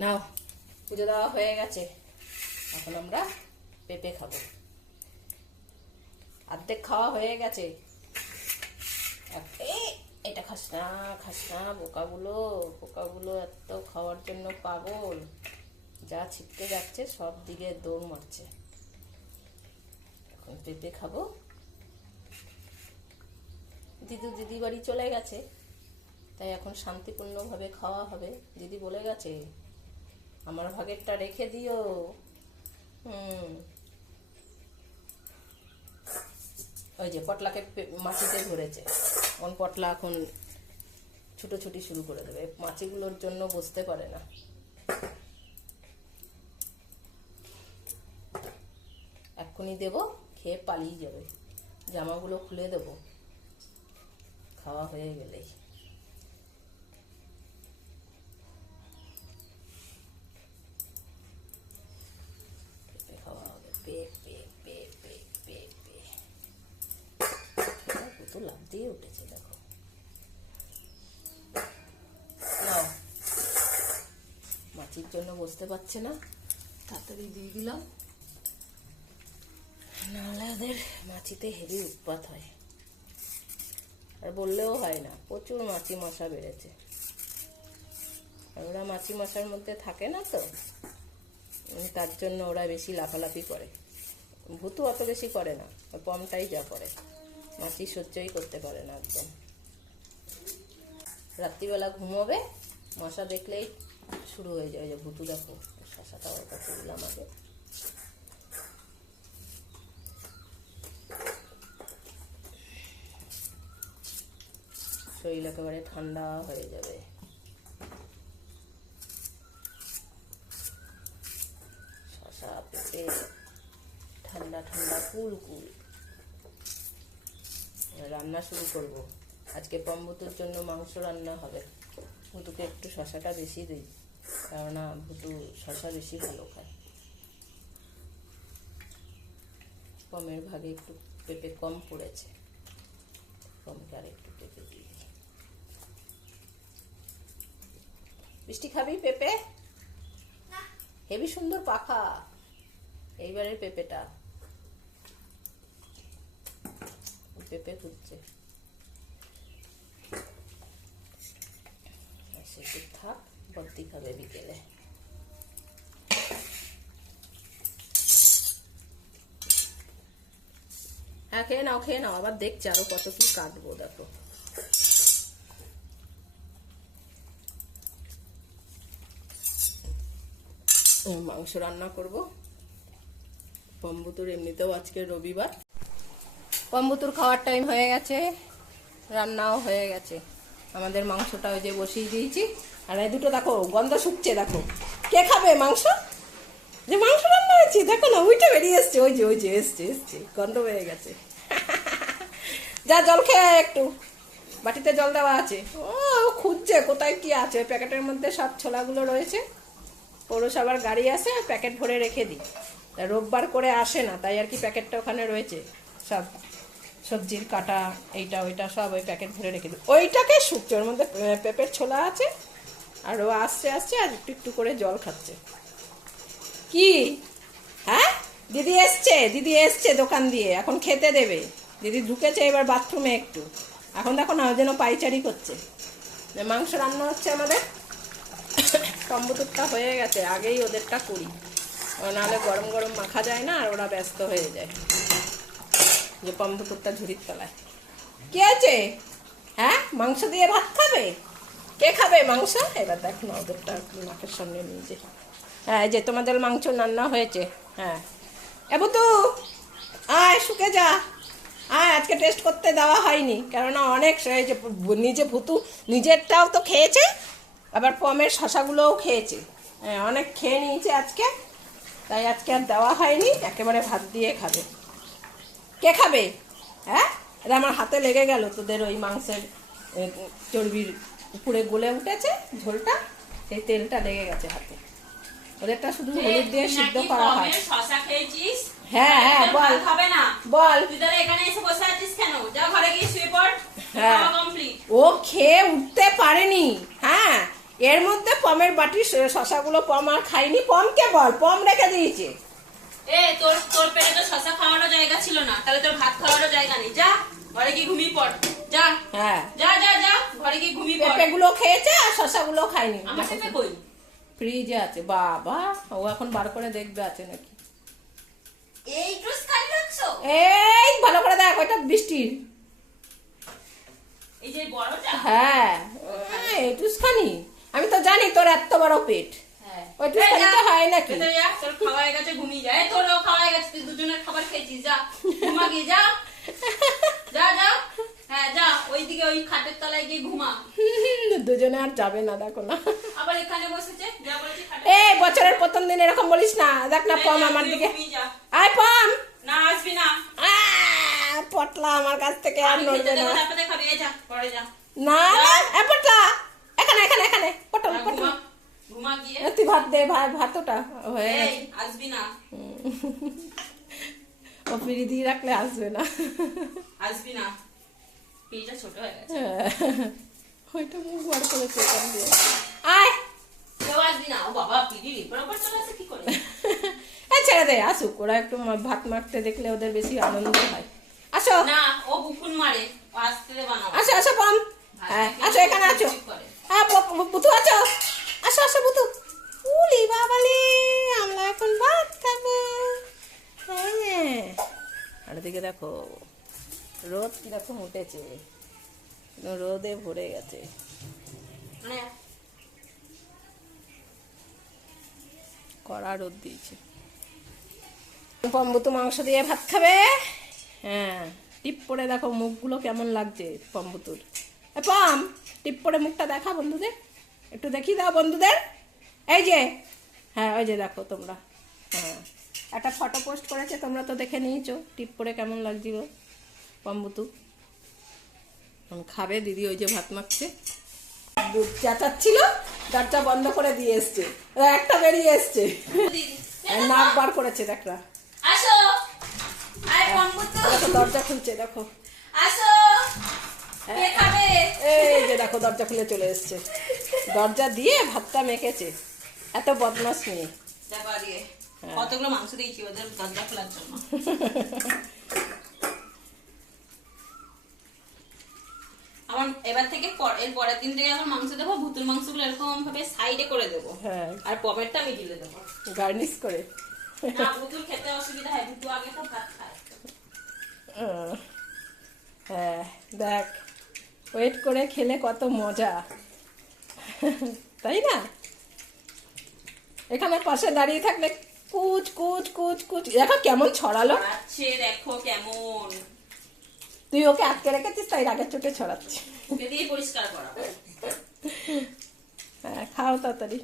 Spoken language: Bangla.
নাও, পুজো দেওয়া হয়ে গেছে, এখন আমরা পেঁপে খাবো। অর্ধেক খাওয়া হয়ে গেছে। এটা খাস না পোকাগুলো এত খাওয়ার জন্য পাগল, যা ছিটকে যাচ্ছে সব দিকে দৌড় মারছে। এখন পেঁপে খাবো। দিদি বাড়ি চলে গেছে, তাই এখন শান্তিপূর্ণভাবে খাওয়া হবে। দিদি বলে গেছে আমার ভাগেরটা রেখে দিও। ওই যে পটলাকে মাছিতে ধরেছে, পটলা এখন ছুটোছুটি শুরু করে দেবে। মাছিগুলোর জন্য বসতে পারে না। এক্ষুনি দেবো, খেয়ে পালিয়ে যাবে। জামাগুলো খুলে দেবো খাওয়া হয়ে গেলেই। পেঁপে খাওয়া হবে। কত লাভ দিয়ে উঠেছে দেখো। নাও, মাছির জন্য বসতে পারছে না, তাড়াতাড়ি দিয়ে দিলাম, নাহলে ওদের মাছিতে হেভি উৎপাত হয়। আর বললেও হয় না, প্রচুর মাছি মশা বেড়েছে। আর ওরা মাছি মশার মধ্যে থাকে না তো, তার জন্য ওরা বেশি লাফালাফি করে। ভূতু অত বেশি করে না, পমটাই যা করে। মাছি সহ্যই করতে পারে না একদম। রাত্রিবেলা ঘুমোবে, মশা দেখলেই শুরু হয়ে যায়। যে ভূতু দেখো, শশাটা ওর কাছে দিলাম আগে। শরীর একেবারে ঠান্ডা হয়ে যাবে। শশা পেঁপে ঠান্ডা কুল। রান্না শুরু করব। আজকে পম্বুতুর জন্য মাংস রান্না হবে। ভুতুকে একটু শশাটা বেশি দিই, কেননা ভুতু শশা বেশি ভালো খায়। পমের ভাগে একটু পেঁপে কম পড়েছে, পমকে আর একটু পেঁপে দিই। বৃষ্টি খাবি পেঁপে? হেবি সুন্দর পাখা এইবারের পেঁপেটা। পেঁপে খুঁজছে, সে থাক, বদ্দি খাবে বিকেলে। হ্যাঁ, খেয়ে নাও। আবার দেখছি আরো কত কি কাটবো। দেখো, মাংস রান্না করব। পম্বুতুর এমনিতেও আজকে রবিবার। পম্বুতুর খাওয়ার টাইম হয়ে গেছে, রান্নাও হয়ে গেছে। আমাদের মাংসটা ওই যে বসিয়ে দিয়েছি। আর এই দুটো দেখো গন্ধ শুকছে। দেখো, কে খাবে মাংস? যে মাংস রান্না হয়েছে দেখো না, উইটা বেরিয়ে এসছে। ওই যে এসছে গন্ধ হয়ে গেছে। যা জল খেয়ে একটু, বাটিতে জল দেওয়া আছে। ও খুঁজছে কোথায় কি আছে। প্যাকেটের মধ্যে সব ছোলাগুলো রয়েছে। পৌরসভার গাড়ি আসে, প্যাকেট ভরে রেখে দিই। রোববার করে আসে না, তাই আর কি প্যাকেটটা ওখানে রয়েছে। সব সবজির কাটা, এইটা ওইটা সব ওই প্যাকেট ভরে রেখে দিই। ওইটাকে শুকছে, ওর মধ্যে পেঁপের ছোলা আছে। আর ও আসছে আর একটু করে জল খাচ্ছে। কি? হ্যাঁ, দিদি এসছে দোকান দিয়ে, এখন খেতে দেবে। দিদি ঢুকেছে এবার বাথরুমে একটু। এখন দেখো না, যেন পাইচারি করছে। মাংস রান্না হচ্ছে আমাদের। পম্বুতুরটা হয়ে গেছে, আগেই ওদেরটা করি, নাহলে গরম গরম মাখা যায় না, আর ওরা ব্যস্ত হয়ে যায়। যে পম্বুতুরটা ঝুড়ির তলায়। কে আছে? হ্যাঁ, মাংস দিয়ে ভাত খাবে? কে খাবে মাংস? এবার দেখো না, ওদেরটা নাকের সামনে নিয়ে যে। হ্যাঁ, এই যে তোমাদের মাংস রান্না হয়েছে। হ্যাঁ, এবুতু আয়, শুকে যা। আজকে টেস্ট করতে দেওয়া হয়নি, কেননা অনেক নিজে ভুতু নিজেরটাও তো খেয়েছে, আবার পমের শশাগুলোও খেয়েছে। হ্যাঁ, অনেক খেয়ে নিয়েছে আজকে, তাই আজকে আর দেওয়া হয়নি। একেবারে ভাত দিয়ে খাবে। কে খাবে? হ্যাঁ, এটা আমার হাতে লেগে গেল। তোদের ওই মাংসের চর্বির উপরে গলে উঠেছে ঝোলটা, সেই তেলটা লেগে গেছে হাতে। ওদেরটা শুধু হলুদ দিয়ে সিদ্ধ করা হয়। শশা খেয়েছিস? হ্যাঁ, বল। খাবে না বল। তুই তাহলে এখানে এসে বসে আছিস কেন? যা ঘরে গিয়ে শুয়ে পড়। হ্যাঁ, ও খেয়ে উঠতে পারেনি। হ্যাঁ, এর মধ্যে পমের বাটি শশাগুলো পম আর খাইনি, পমকে বল, পম রেখে দিয়েছে। এ তোর তোর পেটে তো শশা খাওয়ারও জায়গা ছিল না, তাহলে তোর ভাত খাওয়ারও জায়গা নেই। যা ঘরে গিয়ে ঘুমিয়ে পড়, যা। হ্যাঁ, যা যা যা ঘরে গিয়ে ঘুমিয়ে পড়। পেঁপেগুলো খেয়েছে আর শশাগুলো খাইনি। আমার পেঁপে কই? ফ্রিজে আছে। বাবা, ও এখন বার করে দেখবে আছে নাকি। এই ড্রেস কাটি রাখছো? এই ভালো করে দেখ, ওইটা বৃষ্টির। এই যে বড়টা? হ্যাঁ, এইটুখানি। আমি তো জানি তোর এত বড় পেট। হ্যাঁ। ওইটুখানি তো হয় নাকি। ভেতরে যা, তোর খাওয়া হয়ে গেছে, ঘুমিয়ে যা। এই তোরও খাওয়া হয়ে গেছে, তুই দুজনের খাবার খেয়েছিস, যা ঘুমা গিয়ে, যা যা যা। হ্যাঁ যা, ওইদিকে ওই খাটের তলায় গিয়ে ঘুমা। দুজনে আর যাবে না, দেখো না। আবার এখানে বসেছে, যা বলছি খাটে। এই বছরের প্রথম দিন এরকম বলিস না। দেখ না পম আমার দিকে। আয় পম। না আসবি না। পটলা আমার কাছ থেকে আর আমি নড়বে খেতে না। দেবো, তারপরে খাবি। এই যা, পরে যা। না না, এ পটলা, এখানে এখানে এখানে পটল আর পটল। ঘুমা, ঘুমা গিয়ে। তুই ভাত দে, ভাত ওটা হয়ে এই গেছে। আসবি না, ও পিড়ি দিয়ে রাখলে আসবে না। আসবি না, পিঠটা ছোট হয়ে গেছে। ওইটা মুখ বার করেছে ওখান দিয়ে। আয়। কেউ আসবি না। ও বাবা, পিঠি রিপোর ওপর চলে আসে কি করে? এই ছেড়ে দে, আসুক। ওরা একটু ভাত মাখতে দেখলে ওদের বেশি আনন্দ হয়। আসো না, ও বুকুন মারে, ও আসতে দে বানাবো। আসো আসো পম। হ্যাঁ আসো, এখানে আছো। হ্যাঁ বুতু আছো। আসো আসো বুতু। উলি বাবালি, আমরা এখন ভাত খাবো। হ্যাঁ, আর দিকে দেখো রোদ কিরকম উঠেছে, রোদে ভরে গেছে। মানে কড়া রোদ দিয়েছে। পম্বুতু মাংস দিয়ে ভাত খাবে। হ্যাঁ, টিপ পরে দেখো মুখগুলো কেমন লাগছে পম্বুতুর। পম, টিপ পরে মুখটা দেখা বন্ধুদের, একটু দেখিয়ে দাও বন্ধুদের। এই যে, হ্যাঁ ওই যে দেখো তোমরা। হ্যাঁ, একটা ফটো পোস্ট করেছে, তোমরা তো দেখে নিয়েছো টিপ পরে কেমন লাগছিল পম্বুতু। খাবে দিদি, ওই যে ভাত মাখছে। দুধ চেঁচাচ্ছিল, দরজা বন্ধ করে দিয়ে এসছে, একটা বেরিয়ে এসছে, নাক বার করেছে দেখরা। আসো, আয় পম্বুতু, দেখো দরজা খুলছে, দেখো। আসো, কে খাবে? এই যে দেখো দরজা খুলে চলে এসছে, দরজা দিয়ে ভাতটা মেখেছে। এত বদমাস মেয়ে। যা বাড়িয়ে কতগুলো মাংস দিয়েছি ওদের দরজা খোলার জন্য। আমার এবার থেকে এর পরের দিন থেকে এখন মাংস দেবো, ভুতুর মাংসগুলো এরকম ভাবে সাইডে করে দেবো। হ্যাঁ, আর পমেরটা আমি ঢেলে দেবো। গার্নিশ করে। না, ভুতুর খেতে অসুবিধা হয়, ভুতু আগে তো ভাত খায়। হ্যাঁ দেখ, ওয়েট করে খেলে কত মজা, তাই না? এখানে পাশে দাঁড়িয়ে থাকলে কুচ কুচ কুচ কুচ, দেখো কেমন ছড়ালো। ছড়াচ্ছে, দেখো কেমন। তুই ওকে আটকে রেখেছিস, তাই রাগের চোটে ছড়াচ্ছি। ওকে দিয়ে পরিষ্কার করা। হ্যাঁ, খাও তাড়াতাড়ি।